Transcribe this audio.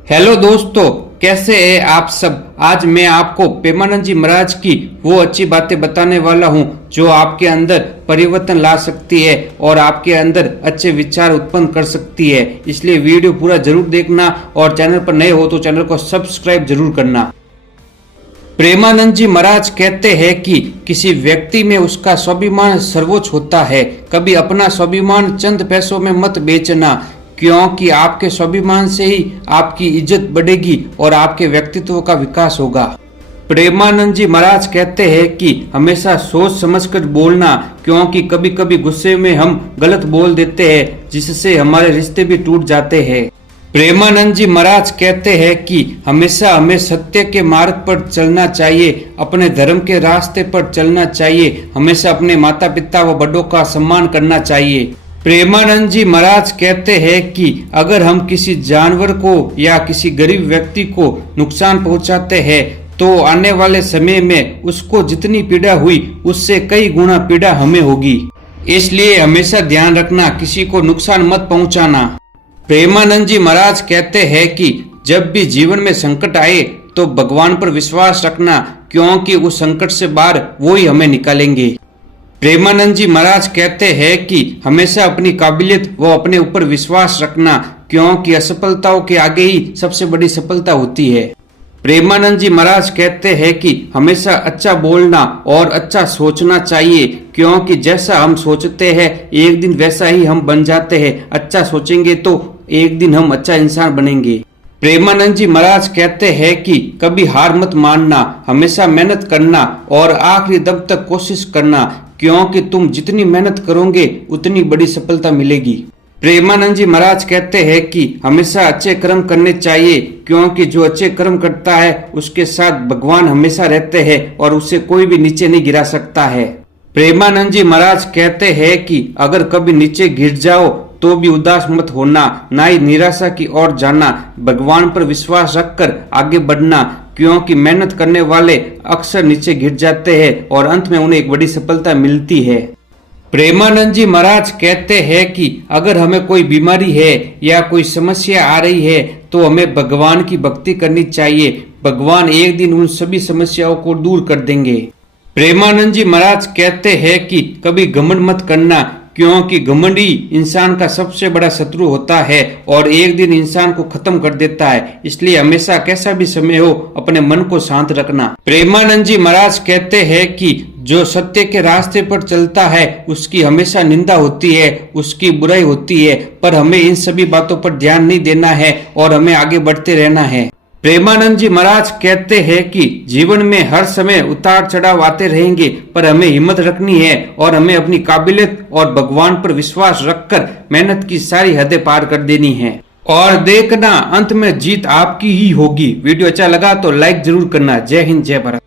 Hello दोस्तों, कैसे हैं आप सब। आज मैं आपको प्रेमानंद जी महाराज की वो अच्छी बातें बताने वाला हूँ जो आपके अंदर परिवर्तन ला सकती है और आपके अंदर अच्छे विचार उत्पन्न कर सकती है। इसलिए वीडियो पूरा जरूर देखना और चैनल पर नए हो तो चैनल को सब्सक्राइब जरूर करना। प्रेमानंद जी महाराज कहते हैं कि किसी व्यक्ति में उसका स्वाभिमान सर्वोच्च होता है। कभी अपना स्वाभिमान चंद पैसों में मत बेचना, क्योंकि आपके स्वाभिमान से ही आपकी इज्जत बढ़ेगी और आपके व्यक्तित्व का विकास होगा। प्रेमानंद जी महाराज कहते हैं कि हमेशा सोच समझकर बोलना, क्योंकि कभी कभी गुस्से में हम गलत बोल देते हैं जिससे हमारे रिश्ते भी टूट जाते हैं। प्रेमानंद जी महाराज कहते हैं कि हमेशा हमें सत्य के मार्ग पर चलना चाहिए, अपने धर्म के रास्ते पर चलना चाहिए, हमेशा अपने माता पिता व बड़ों का सम्मान करना चाहिए। प्रेमानंद जी महाराज कहते हैं कि अगर हम किसी जानवर को या किसी गरीब व्यक्ति को नुकसान पहुंचाते हैं तो आने वाले समय में उसको जितनी पीड़ा हुई उससे कई गुना पीड़ा हमें होगी। इसलिए हमेशा ध्यान रखना, किसी को नुकसान मत पहुंचाना। प्रेमानंद जी महाराज कहते हैं कि जब भी जीवन में संकट आए तो भगवान पर विश्वास रखना, क्योंकि उस संकट से बाहर वो ही हमें निकालेंगे। प्रेमानंद जी महाराज कहते हैं कि हमेशा अपनी काबिलियत व अपने ऊपर विश्वास रखना, क्योंकि असफलताओं के आगे ही सबसे बड़ी सफलता होती है। प्रेमानंद जी महाराज कहते हैं कि हमेशा अच्छा बोलना और अच्छा सोचना चाहिए, क्योंकि जैसा हम सोचते हैं एक दिन वैसा ही हम बन जाते हैं। अच्छा सोचेंगे तो एक दिन हम अच्छा इंसान बनेंगे। प्रेमानंद जी महाराज कहते हैं कि कभी हार मत मानना, हमेशा मेहनत करना और आखिरी दम तक कोशिश करना, क्योंकि तुम जितनी मेहनत करोगे उतनी बड़ी सफलता मिलेगी। प्रेमानंद जी महाराज कहते हैं कि हमेशा अच्छे कर्म करने चाहिए, क्योंकि जो अच्छे कर्म करता है उसके साथ भगवान हमेशा रहते हैं और उसे कोई भी नीचे नहीं गिरा सकता है। प्रेमानंद जी महाराज कहते हैं कि अगर कभी नीचे गिर जाओ तो भी उदास मत होना, ना ही निराशा की ओर जाना, भगवान पर विश्वास रखकर आगे बढ़ना, क्योंकि मेहनत करने वाले अक्सर नीचे गिर जाते हैं और अंत में उन्हें एक बड़ी सफलता मिलती है। प्रेमानंद जी महाराज कहते हैं कि अगर हमें कोई बीमारी है या कोई समस्या आ रही है तो हमें भगवान की भक्ति करनी चाहिए, भगवान एक दिन उन सभी समस्याओं को दूर कर देंगे। प्रेमानंद जी महाराज कहते हैं कि कभी घमंड मत करना, क्योंकि घमंड ही इंसान का सबसे बड़ा शत्रु होता है और एक दिन इंसान को खत्म कर देता है। इसलिए हमेशा कैसा भी समय हो अपने मन को शांत रखना। प्रेमानंद जी महाराज कहते हैं कि जो सत्य के रास्ते पर चलता है उसकी हमेशा निंदा होती है, उसकी बुराई होती है, पर हमें इन सभी बातों पर ध्यान नहीं देना है और हमें आगे बढ़ते रहना है। प्रेमानंद जी महाराज कहते हैं कि जीवन में हर समय उतार चढ़ाव आते रहेंगे, पर हमें हिम्मत रखनी है और हमें अपनी काबिलियत और भगवान पर विश्वास रखकर मेहनत की सारी हदें पार कर देनी है और देखना अंत में जीत आपकी ही होगी। वीडियो अच्छा लगा तो लाइक जरूर करना। जय हिंद, जय भारत।